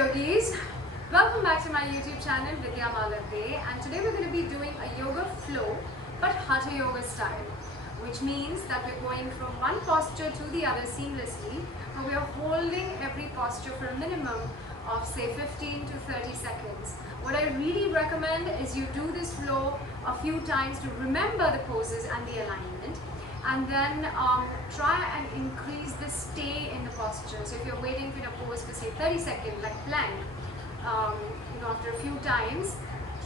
Yogis, welcome back to my YouTube channel Vidya Malavade, and today we're going to be doing a yoga flow but Hatha yoga style, which means that we're going from one posture to the other seamlessly, but we are holding every posture for a minimum of say 15 to 30 seconds. What I really recommend is you do this flow a few times to remember the poses and the alignment, and then try and increase the stay in the posture. So if you're waiting for a pose for say 30 seconds like plank, after a few times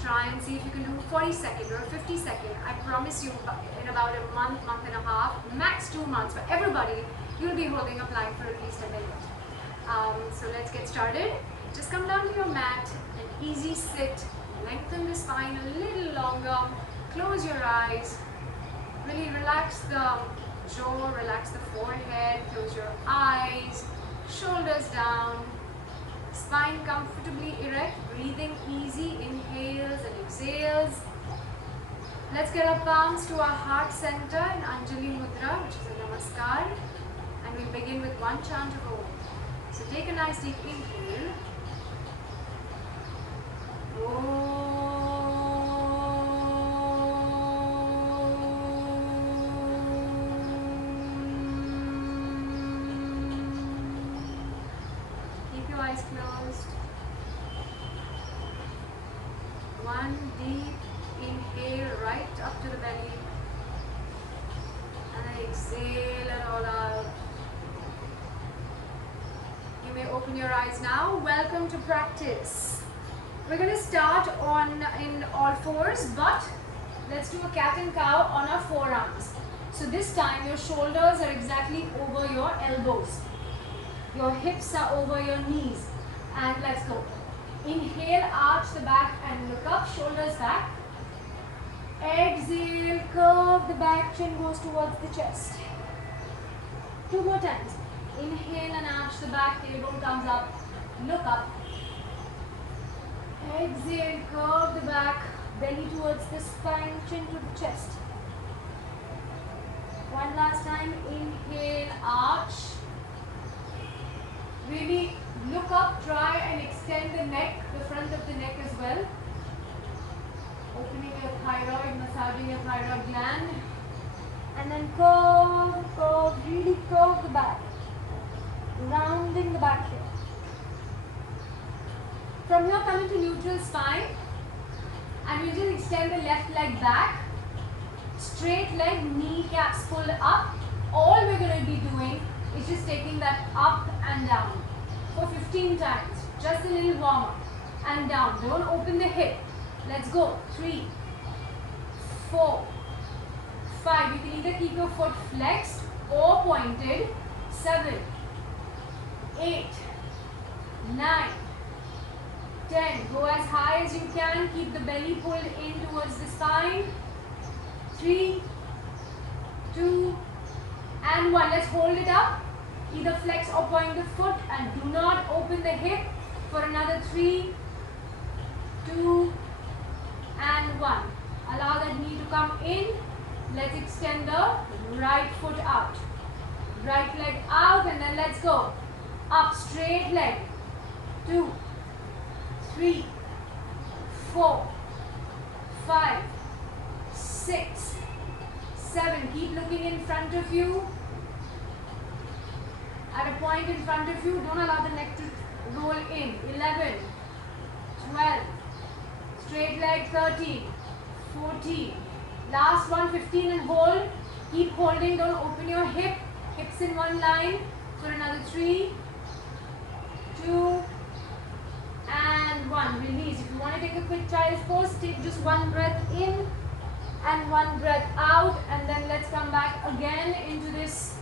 try and see if you can do 40 seconds or 50 seconds. I promise you in about a month and a half, max 2 months for everybody, you'll be holding a plank for at least a minute. So let's get started. Just come down to your mat, an easy sit, lengthen the spine a little longer, close your eyes. Really relax the jaw, relax the forehead, close your eyes, shoulders down, spine comfortably erect, breathing easy, inhales and exhales. Let's get our palms to our heart center in Anjali Mudra, which is a Namaskar, and we'll begin with one chant of Om. So take a nice deep inhale. Om. Eyes closed. One deep inhale right up to the belly, and then exhale it all out. You may open your eyes now. Welcome to practice. We're going to start in all fours, but let's do a cat and cow on our forearms. So this time your shoulders are exactly over your elbows. Your hips are over your knees, and let's go. Inhale, arch the back and look up, shoulders back. Exhale, curve the back, chin goes towards the chest. 2 more times. Inhale and arch the back, tailbone comes up, look up. Exhale, curve the back, belly towards the spine, chin to the chest. One last time. Inhale, arch. Really look up, try and extend the neck, the front of the neck as well. Opening your thyroid, massaging your thyroid gland. And then curve, curve, really curve the back. Rounding the back here. From here come into neutral spine. And you just extend the left leg back. Straight leg, kneecaps pulled up. All we're going to be doing is just taking that up and down for 15 times. Just a little warm up and down. Don't open the hip. Let's go. 3, 4, 5. You can either keep your foot flexed or pointed. 7, 8, 9, 10. Go as high as you can. Keep the belly pulled in towards the spine. 3, 2, and 1. Let's hold it up. Either flex or point the foot, and do not open the hip for another 3, 2, and 1. Allow that knee to come in. Let's extend the right foot out. Right leg out, and then let's go. Up, straight leg. 2, 3, 4, 5, 6, 7. Keep looking in front of you. At a point in front of you, don't allow the neck to roll in. 11, 12, straight leg. 13, 14. Last one, 15, and hold. Keep holding, don't open your hip. Hips in one line for another 3, 2, and 1. Release. If you want to take a quick child's pose, take just one breath in and one breath out, and then let's come back again into this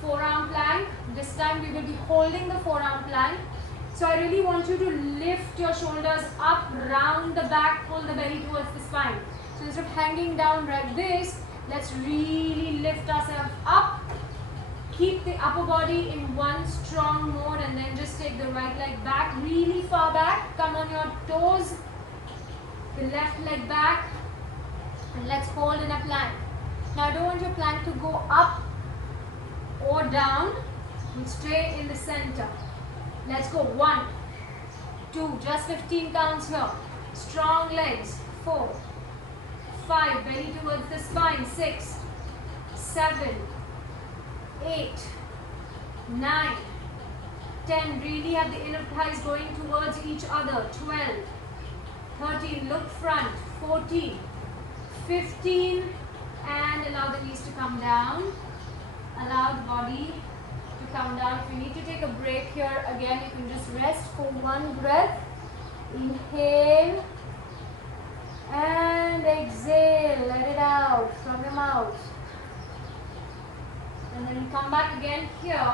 forearm plank. This time we will be holding the forearm plank. So I really want you to lift your shoulders up, round the back, pull the belly towards the spine. So instead of hanging down like this, let's really lift ourselves up. Keep the upper body in one strong mode, and then just take the right leg back, really far back. Come on your toes. The left leg back. And let's hold in a plank. Now I don't want your plank to go up or down, and stay in the center. Let's go. 1, 2, just 15 counts here. Strong legs. 4, 5, belly towards the spine. 6, 7, 8, 9, 10. Really have the inner thighs going towards each other. 12, 13, look front. 14, 15, and allow the knees to come down. Allow the body to come down. If you need to take a break here, again, you can just rest for one breath. Inhale and exhale. Let it out from your mouth. And then come back again here.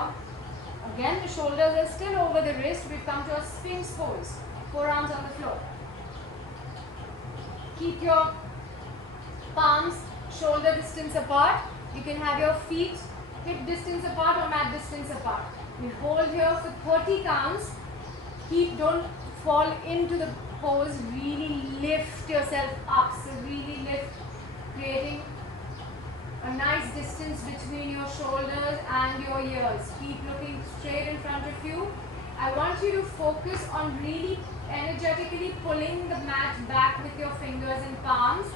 Again, the shoulders are still over the wrist. We've come to a Sphinx pose. Forearms on the floor. Keep your palms shoulder distance apart. You can have your feet hip distance apart or mat distance apart. We hold here for 30 counts. Don't fall into the pose. Really lift yourself up. So really lift, creating a nice distance between your shoulders and your ears. Keep looking straight in front of you. I want you to focus on really energetically pulling the mat back with your fingers and palms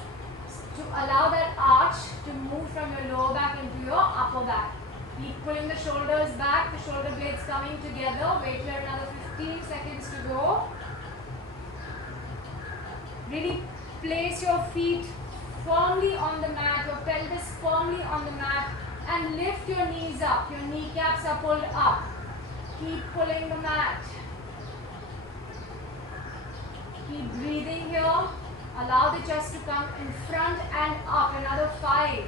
to allow that arch to move from your lower back into your upper back. Keep pulling the shoulders back, the shoulder blades coming together. Wait here another 15 seconds to go. Really place your feet firmly on the mat, your pelvis firmly on the mat, and lift your knees up. Your kneecaps are pulled up. Keep pulling the mat. Keep breathing here. Allow the chest to come in front and up. Another 5,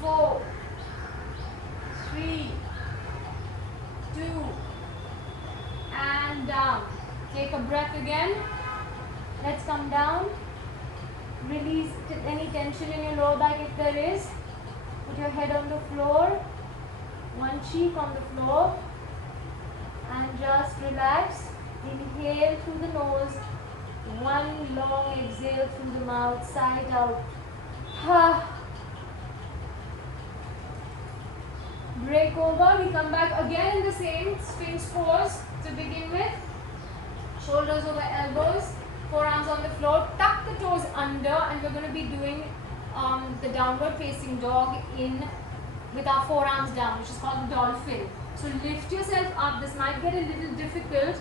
4, 3, 2, and down. Take a breath again. Let's come down. Release any tension in your lower back if there is. Put your head on the floor. One cheek on the floor. And just relax. Inhale through the nose. One long exhale through the mouth, side out. Break over. We come back again in the same Sphinx pose to begin with. Shoulders over elbows. Forearms on the floor. Tuck the toes under, and we're going to be doing the downward facing dog with our forearms down, which is called the dolphin. So lift yourself up. This might get a little difficult.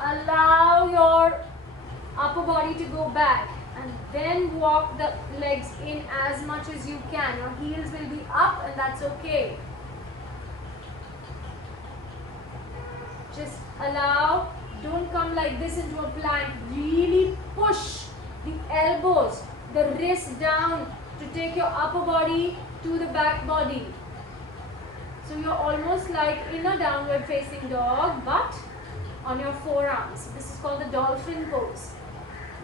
Allow your upper body to go back and then walk the legs in as much as you can. Your heels will be up, and that's okay. Just allow. Don't come like this into a plank. Really push the elbows, the wrist down to take your upper body to the back body. So you're almost like in a downward facing dog, but on your forearms. This is called the dolphin pose.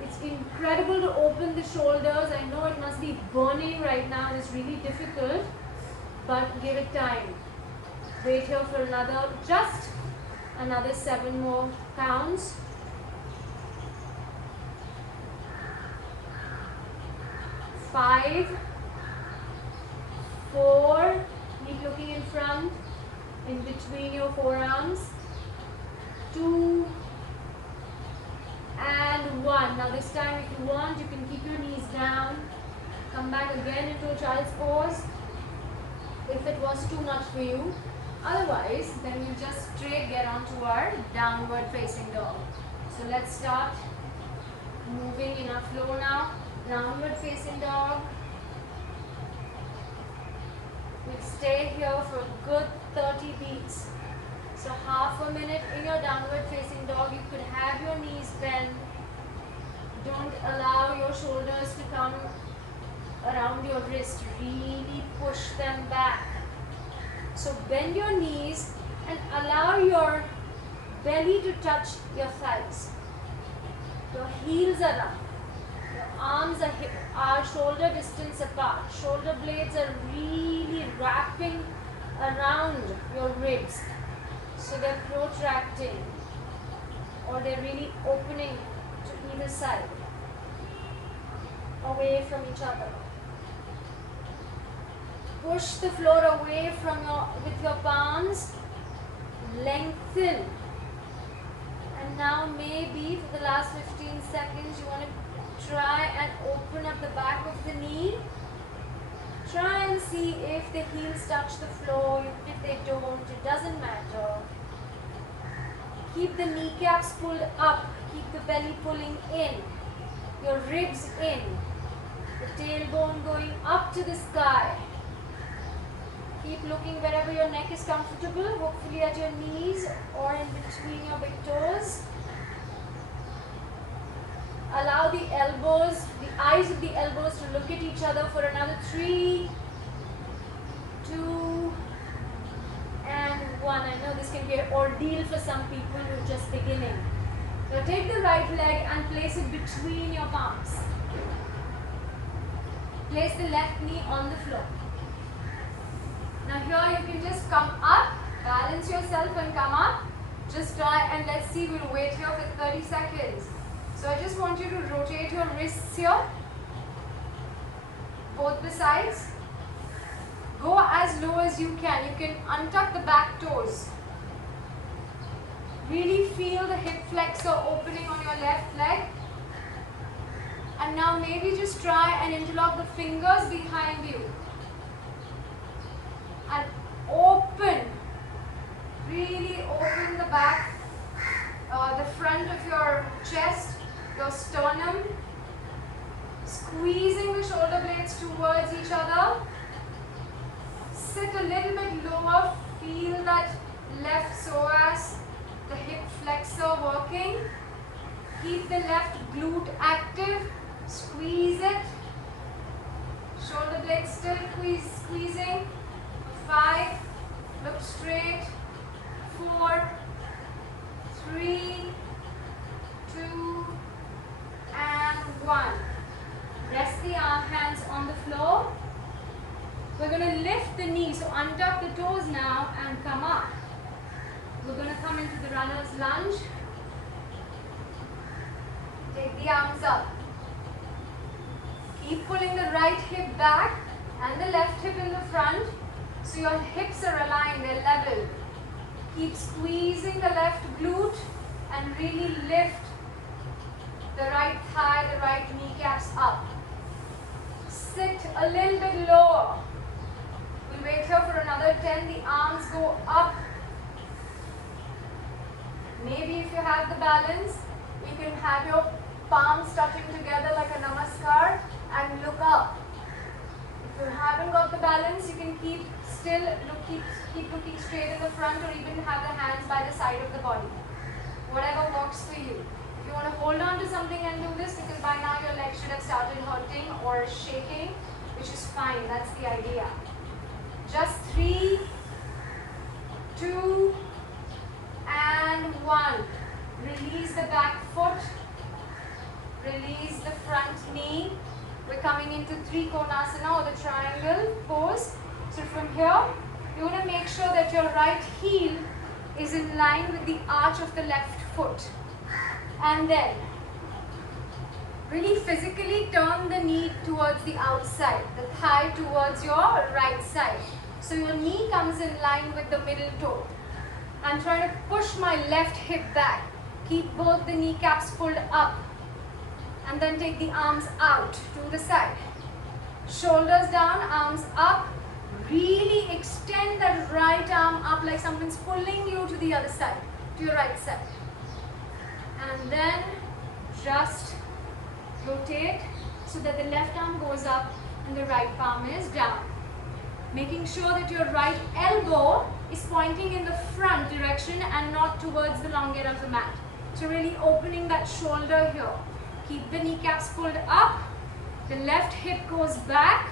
It's incredible to open the shoulders. I know it must be burning right now. It's really difficult, but give it time. Wait here for just another 7 more counts. 5, 4, keep looking in front, in between your forearms. 2 and 1. Now this time, if you want, you can keep your knees down. Come back again into a child's pose if it was too much for you. Otherwise, then you just straight get onto our downward facing dog. So let's start moving in our flow now. Downward facing dog. We'll stay here for a good 30 beats. So half a minute in your downward facing dog. You could have your knees bent. Don't allow your shoulders to come around your wrist. Really push them back. So bend your knees and allow your belly to touch your thighs. Your heels are up. Your arms are shoulder distance apart. Shoulder blades are really wrapping around your ribs. So they're protracting, or they're really opening to either side, away from each other. Push the floor away with your palms. lengthen. And now maybe for the last 15 seconds you want to try and open up the back of the knee. Try and see if the heels touch the floor. If they don't, it doesn't matter. Keep the kneecaps pulled up. Keep the belly pulling in. Your ribs in. The tailbone going up to the sky. Keep looking wherever your neck is comfortable, hopefully at your knees or in between your big toes. Allow the elbows, the eyes of the elbows to look at each other for another 3, 2, and 1. I know this can be an ordeal for some people who are just beginning. Now take the right leg and place it between your palms. Place the left knee on the floor. Now here you can just come up, balance yourself and come up. Just try and let's see, we'll wait here for 30 seconds. So I just want you to rotate your wrists here, both the sides. Go as low as you can. You can untuck the back toes. Really feel the hip flexor opening on your left leg. And now maybe just try and interlock the fingers behind you. And open, really open the back, the front of your chest, your sternum, squeezing the shoulder blades towards each other. Sit a little bit lower, feel that left psoas, the hip flexor working. Keep the left glute active, squeeze it. Shoulder blades still squeezing. 5, look straight. 4, 3, 2, and 1. Rest the hands on the floor. We're going to lift the knees, so untuck the toes now and come up. We're going to come into the runner's lunge. Take the arms up. Keep pulling the right hip back and the left hip in the front. So your hips are aligned, they're level. Keep squeezing the left glute and really lift the right thigh, the right kneecaps up. Sit a little bit lower. We'll wait here for another 10. The arms go up. Maybe if you have the balance, you can have your palms touching together like a namaskar and look up. If you haven't got the balance, you can keep looking straight in the front, or even have the hands by the side of the body. Whatever works for you. If you want to hold on to something and do this, because by now your legs should have started hurting or shaking, which is fine, that's the idea. Just 3, 2, and 1. Release the back foot. Release the front knee. We're coming into Trikonasana, or the triangle pose. So from here, you want to make sure that your right heel is in line with the arch of the left foot. And then, really physically turn the knee towards the outside, the thigh towards your right side. So your knee comes in line with the middle toe. I'm trying to push my left hip back. Keep both the kneecaps pulled up. And then take the arms out to the side. Shoulders down, arms up. Really extend that right arm up like someone's pulling you to the other side, to your right side. And then just rotate so that the left arm goes up and the right palm is down. Making sure that your right elbow is pointing in the front direction and not towards the long end of the mat. So really opening that shoulder here. Keep the kneecaps pulled up. The left hip goes back.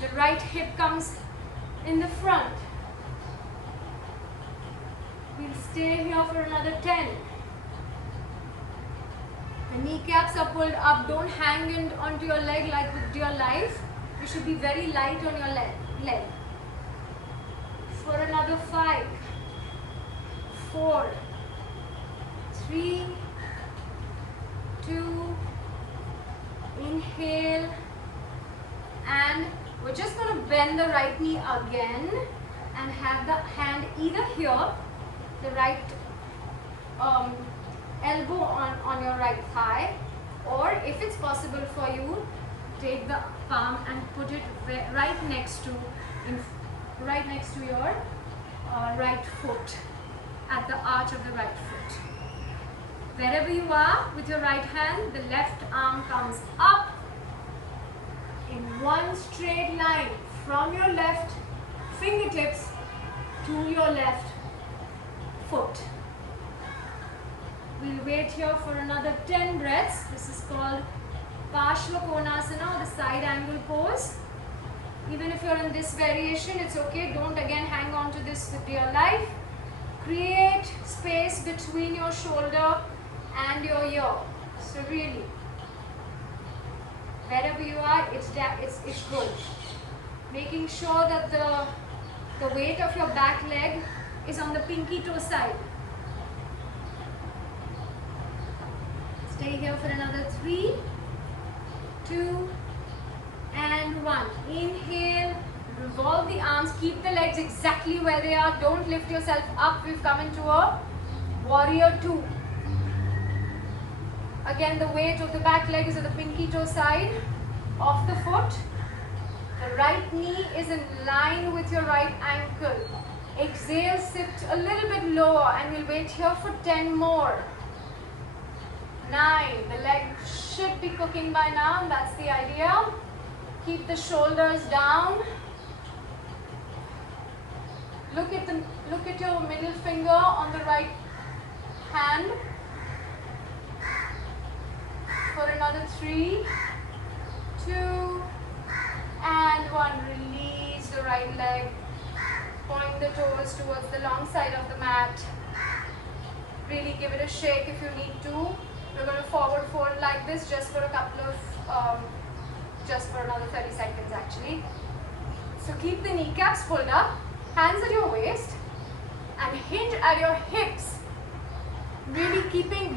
The right hip comes in the front. We'll stay here for another 10. The kneecaps are pulled up. Don't hang onto your leg like with dear life. You should be very light on your leg. For another 5, 4, 3, 2, inhale, and we're just going to bend the right knee again and have the hand either here, the right elbow on your right thigh, or if it's possible for you, take the palm and put it right next to your right foot, at the arch of the right foot. Wherever you are with your right hand, the left arm comes up in one straight line from your left fingertips to your left foot. We'll wait here for another 10 breaths. This is called Parshva Konasana, or the side angle pose. Even if you're in this variation, it's okay. Don't again hang on to this with your life. Create space between your shoulder and your ear. So really, wherever you are, it's good. Making sure that the weight of your back leg is on the pinky toe side. Stay here for another 3, 2, and 1. Inhale, revolve the arms, keep the legs exactly where they are. Don't lift yourself up. We've come into a warrior 2. Again, the weight of the back leg is at the pinky toe side of the foot. The right knee is in line with your right ankle. Exhale, sit a little bit lower, and we'll wait here for 10 more. 9. The leg should be cooking by now. That's the idea. Keep the shoulders down. Look at your middle finger on the right hand. For another 3, 2, and 1. Release the right leg. Point the toes towards the long side of the mat. Really give it a shake if you need to. We're going to forward fold like this just for a couple of, just for another 30 seconds actually. So keep the kneecaps pulled up, hands at your waist, and hinge at your hips. Really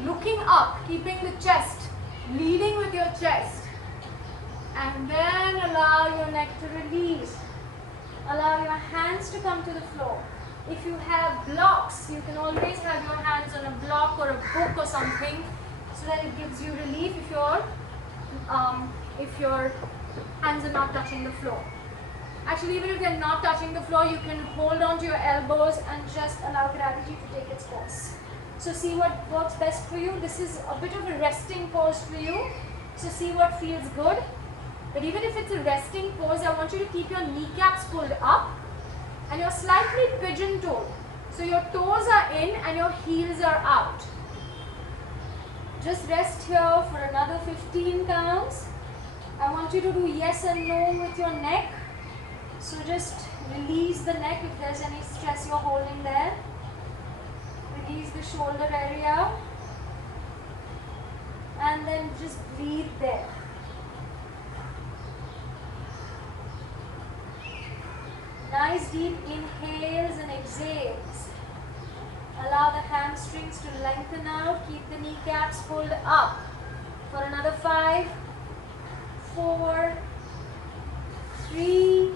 looking up, keeping the chest, leading with your chest. And then allow your neck to release. Allow your hands to come to the floor. If you have blocks, you can always have your hands on a block or a book or something, so that it gives you relief if your hands are not touching the floor. Actually, even if they're not touching the floor, you can hold on to your elbows and just allow gravity to take its course. So see what works best for you. This is a bit of a resting pose for you. So see what feels good. But even if it's a resting pose, I want you to keep your kneecaps pulled up and you're slightly pigeon-toed. So your toes are in and your heels are out. Just rest here for another 15 counts. I want you to do yes and no with your neck. So just release the neck if there's any stress you're holding there. Release the shoulder area. And then just breathe there. Nice deep inhales and exhales. Allow the hamstrings to lengthen out. Keep the kneecaps pulled up. For another 5, 4, 3,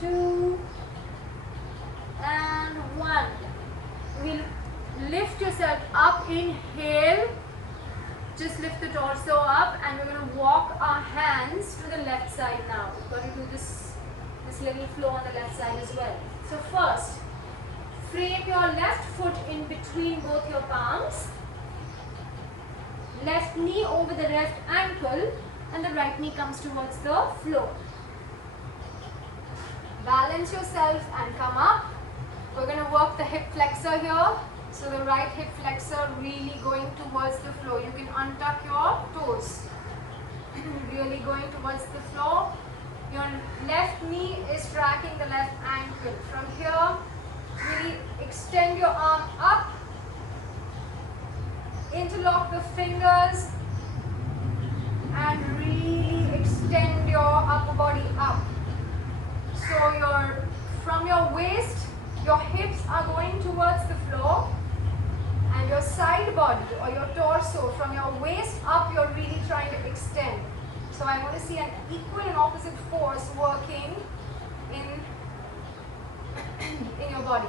2, and 1. We'll lift yourself up. Inhale. Just lift the torso up, and we're going to walk our hands to the left side now. We're going to do this little flow on the left side as well. So first, frame your left foot in between both your palms. Left knee over the left ankle, and the right knee comes towards the floor. Balance yourself and come up. We're going to work the hip flexor here. So the right hip flexor really going towards the floor. You can untuck your toes. Really going towards the floor. Your left knee is tracking the left ankle. From here, really extend your arm up. Interlock the fingers and really extend your upper body up. So from your waist, your hips are going towards the floor, and your side body or your torso, from your waist up, you're really trying to extend. So I want to see an equal and opposite force working in your body.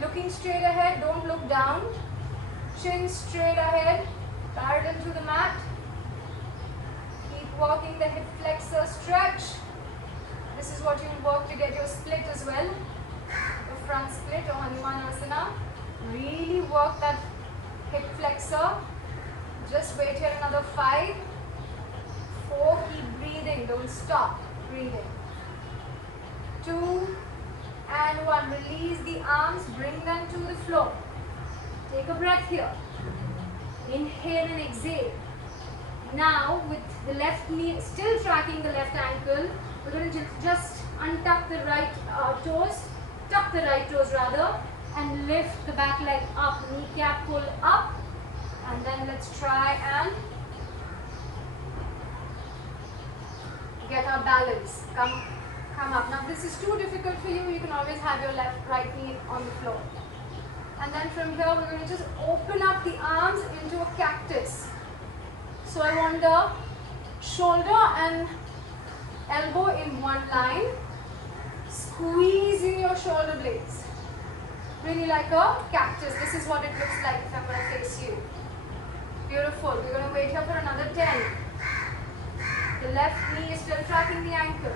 Looking straight ahead, don't look down. Chin straight ahead, parallel to the mat. Keep working the hip flexor stretch. This is what you will work to get your split as well. The front split or Hanumanasana. Really work that hip flexor. Just wait here another 5, 4, keep breathing, don't stop breathing. 2 and 1, release the arms, bring them to the floor. Take a breath here. Inhale and exhale. Now with the left knee still tracking the left ankle, we're going to just untuck the right toes, tuck the right toes rather, and lift the back leg up, kneecap pull up. And then let's try and get our balance. Come up. Now this is too difficult for you. You can always have your right knee on the floor. And then from here we're going to just open up the arms into a cactus. So I want the shoulder and elbow in one line. Squeezing your shoulder blades. Really like a cactus. This is what it looks like if I'm going to face you. Beautiful. We're going to wait here for another 10. The left knee is still tracking the ankle.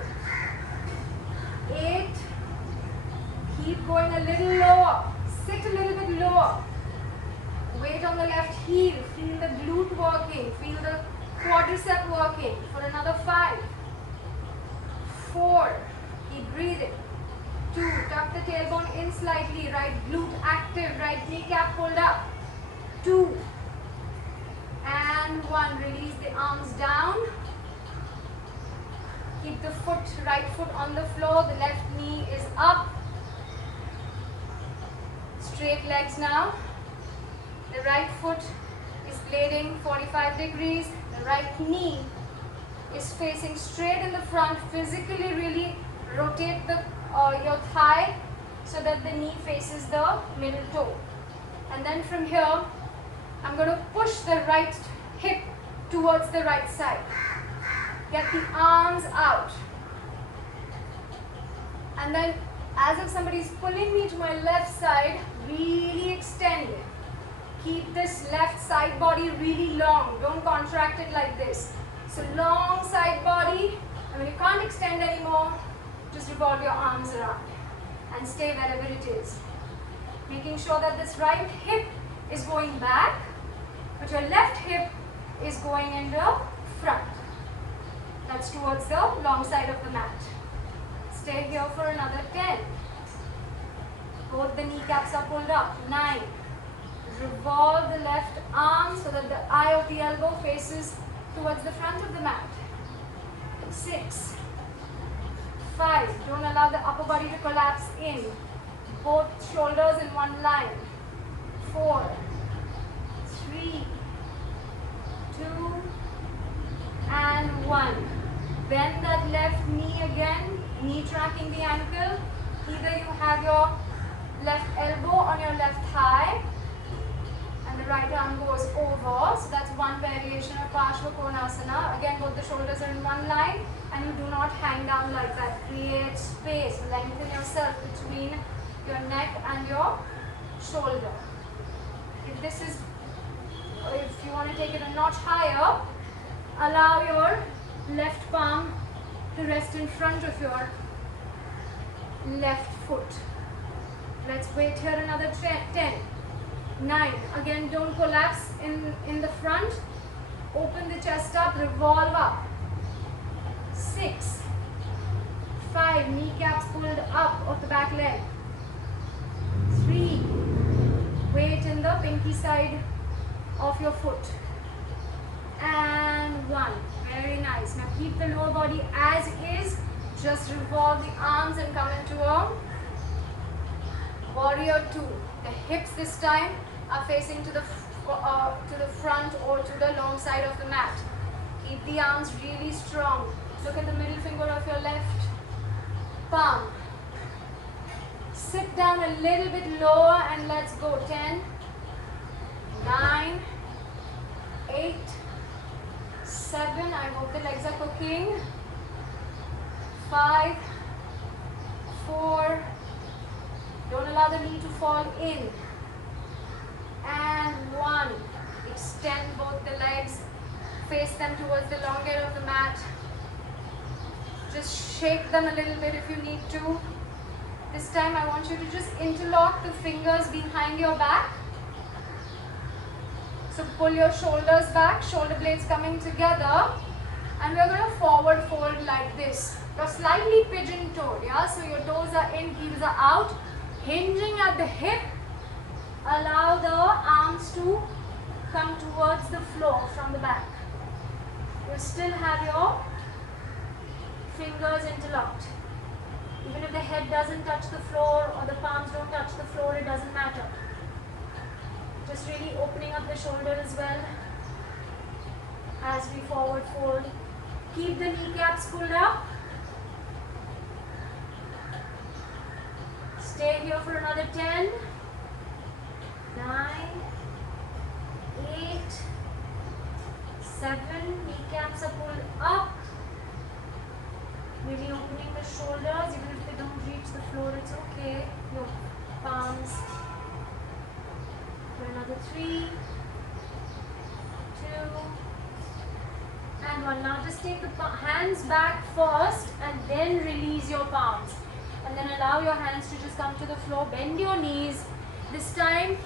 8. Keep going a little lower. Sit a little bit lower. Weight on the left heel. Feel the glute working. Feel the quadricep working. For another 5. 4. Keep breathing. 2. Tuck the tailbone in slightly. Right glute active. Right kneecap pulled up. 2. And 1. Release the arms down. Keep the right foot on the floor. The left knee is up. Straight legs now. The right foot is blading 45 degrees. The right knee is facing straight in the front. Physically really rotate your thigh so that the knee faces the middle toe. And then from here, I'm going to push the right hip towards the right side. Get the arms out. And then as if somebody is pulling me to my left side, really extend it. Keep this left side body really long. Don't contract it like this. So long side body. And when you can't extend anymore, just revolve your arms around and stay wherever it is. Making sure that this right hip is going back, but your left hip is going in the front. That's towards the long side of the mat. Stay here for another 10. Both the kneecaps are pulled up. 9. Revolve the left arm so that the eye of the elbow faces towards the front of the mat. 6. 5. Don't allow the upper body to collapse in. Both shoulders in one line. 4. 3. 2. And 1. Bend that left knee again. Knee tracking the ankle. Either you have your left elbow on your left thigh and the right arm goes over. So that's one variation of Parshva Konasana. Again, both the shoulders are in one line and you do not hang down like that. Create space. Lengthen yourself between your neck and your shoulder. If you want to take it a notch higher, allow your left palm to rest in front of your left foot. Let's wait here another 10. 9. Again, don't collapse in the front. Open the chest up, revolve up. 6. 5. Kneecaps pulled up of the back leg. 3. Weight in the pinky side of your foot. And 1. Very nice. Now keep the lower body as is. Just revolve the arms and come into a warrior 2. The hips this time are facing to the front or to the long side of the mat. Keep the arms really strong. Look at the middle finger of your left palm. Sit down a little bit lower and let's go. 10, 9, 8, 7. I hope the legs are cooking. 5, 4, Don't allow the knee to fall in. And 1. Extend both the legs. Face them towards the long end of the mat. Just shake them a little bit if you need to. This time I want you to just interlock the fingers behind your back. So pull your shoulders back, shoulder blades coming together. And we're going to forward fold like this. You're slightly pigeon-toed, yeah? So your toes are in, heels are out. Hinging at the hip. Allow the arms to come towards the floor from the back. You still have your fingers interlocked. Even if the head doesn't touch the floor or the palms don't touch the floor, it doesn't matter. Just really opening up the shoulder as well as we forward fold. Keep the kneecaps pulled up. Stay here for another 10, 9, 8, 7. Kneecaps are pulled up. Really opening the shoulders, even if they don't reach the floor, it's okay. Your palms. For another 3, 2, and 1. Now just take the hands back first and then release your palms. And then allow your hands to just come to the floor. Bend your knees. This time,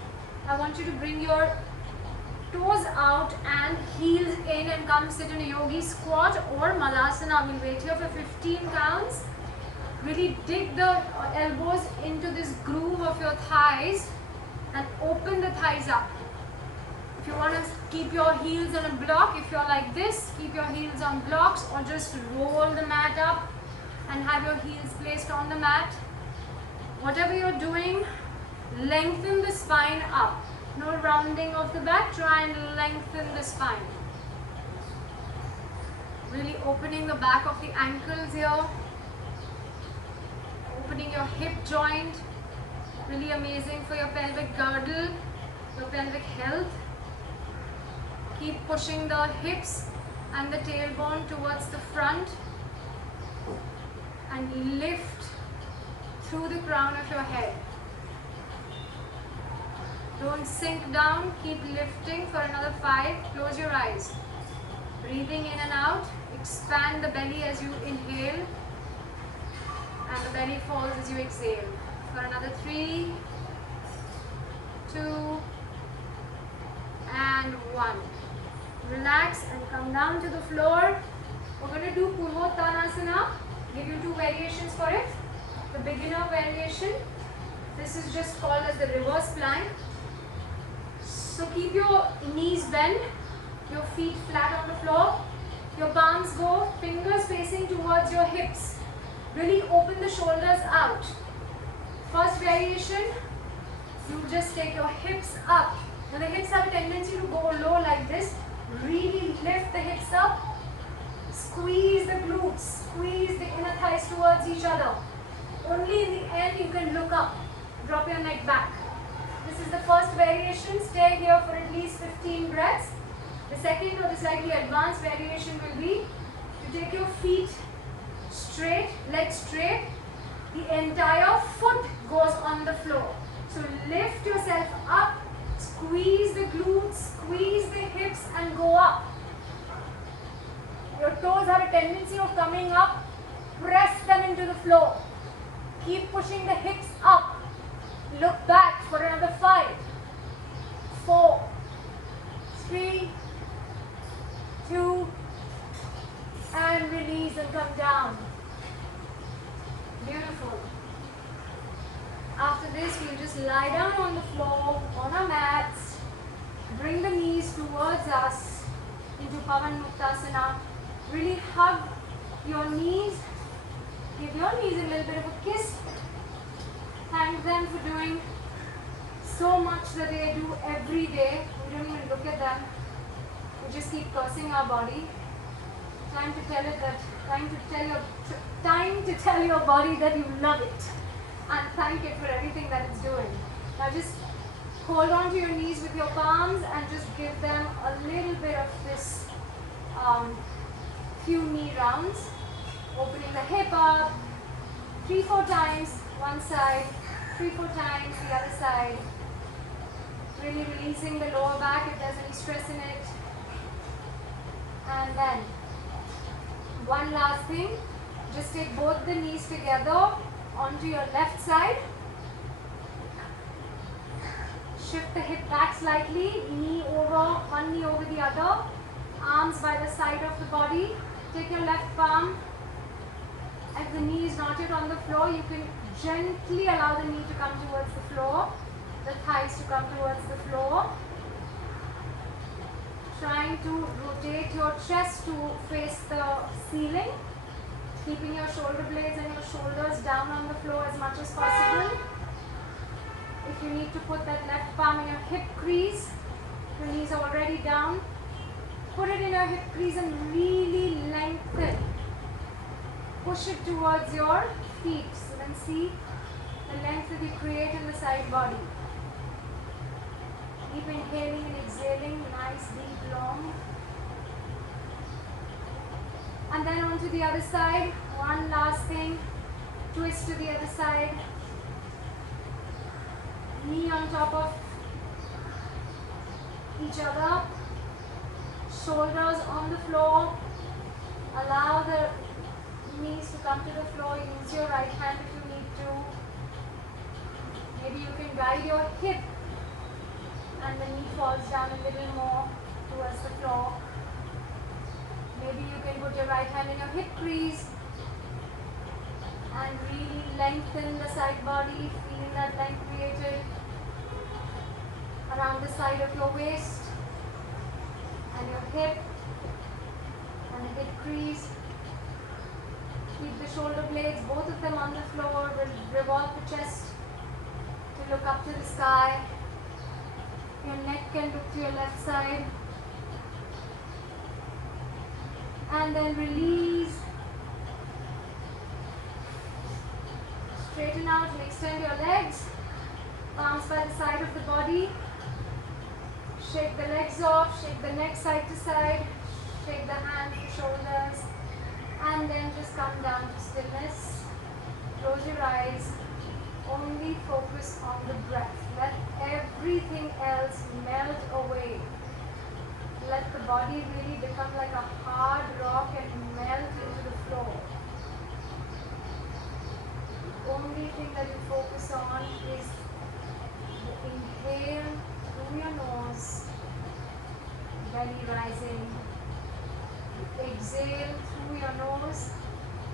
I want you to bring your toes out and heels in and come sit in a yogi squat or malasana. We'll wait here for 15 counts. Really dig the elbows into this groove of your thighs and open the thighs up. If you want to keep your heels on a block, if you're like this, keep your heels on blocks or just roll the mat up and have your heels placed on the mat. Whatever you're doing, lengthen the spine up. No rounding of the back, try and lengthen the spine. Really opening the back of the ankles here. Opening your hip joint. Really amazing for your pelvic girdle, your pelvic health. Keep pushing the hips and the tailbone towards the front. And lift through the crown of your head. Don't sink down, keep lifting for another 5. Close your eyes. Breathing in and out. Expand the belly as you inhale. And the belly falls as you exhale. For another 3, 2, and 1. Relax and come down to the floor. We're going to do Purvottanasana. Give you 2 variations for it. The beginner variation. This is just called as the reverse plank. So keep your knees bent, your feet flat on the floor. Your palms go, fingers facing towards your hips. Really open the shoulders out. First variation, you just take your hips up. Now the hips have a tendency to go low like this. Really lift the hips up. Squeeze the glutes, squeeze the inner thighs towards each other. Only in the end you can look up. Drop your neck back. This is the first variation. Stay here for at least 15 breaths. The second or the slightly advanced variation will be to take your feet straight, legs straight. The entire foot goes on the floor. So lift yourself up, squeeze the glutes, squeeze the hips and go up. Your toes have a tendency of coming up. Press them into the floor. Keep pushing the hips up. Look back for another 5, 4, 3, 2, and release and come down. Beautiful. After this, we'll just lie down on the floor, on our mats. Bring the knees towards us into Pavan Muktasana. Really hug your knees. Give your knees a little bit of a kiss. Thank them for doing so much that they do every day. We don't even look at them. We just keep cursing our body. Time to tell your body that you love it and thank it for everything that it's doing. Now just hold on to your knees with your palms and just give them a little bit of this few knee rounds. Opening the hip up 3-4 times, one side, 3-4 times. The other side. Really releasing the lower back if there's any stress in it. And then one last thing, just take both the knees together onto your left side. Shift the hip back slightly, knee over, one knee over the other, arms by the side of the body. Take your left palm. If the knee is not yet on the floor, you can gently allow the knee to come towards the floor, the thighs to come towards the floor. Trying to rotate your chest to face the ceiling, keeping your shoulder blades and your shoulders down on the floor as much as possible. If you need to put that left palm in your hip crease, your knees are already down, put it in your hip crease and really lengthen. Push it towards your feet. So then see the length that you create in the side body. Keep inhaling and exhaling, nice, deep, long. And then on to the other side. One last thing. Twist to the other side. Knee on top of each other. Shoulders on the floor. Allow the knees to come to the floor. Use your right hand if you need to. Maybe you can guide your hip and the knee falls down a little more towards the floor. Maybe you can put your right hand in your hip crease and really lengthen the side body, feeling that length created around the side of your waist and your hip and the hip crease. Keep the shoulder blades, both of them on the floor. Revolve the chest to look up to the sky. Your neck can look to your left side. And then release. Straighten out and extend your legs. Palms by the side of the body. Shake the legs off. Shake the neck side to side. Shake the hands, the shoulders. And then just come down to stillness. Close your eyes. Only focus on the breath. Let everything else melt away. Let the body really become like a hard rock and melt into the floor. The only thing that you focus on is the inhale through your nose, belly rising. Exhale through your nose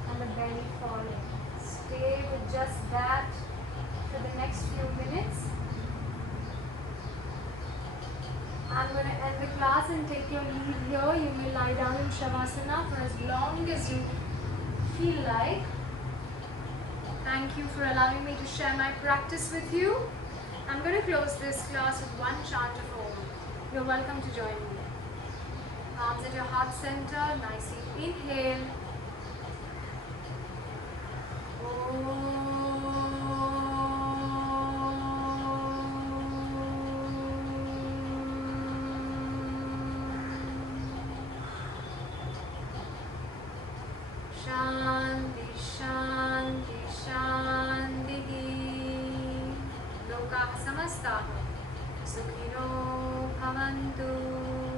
and the belly falling. Stay with just that for the next few minutes. I'm going to end the class and take your leave here. You may lie down in Savasana for as long as you feel like. Thank you for allowing me to share my practice with you. I'm going to close this class with one chant of Om. You're welcome to join me. Arms at your heart center, nicely inhale. Shanti, Shanti, Shanti. Lokaha samastaha sukhino bhavantu.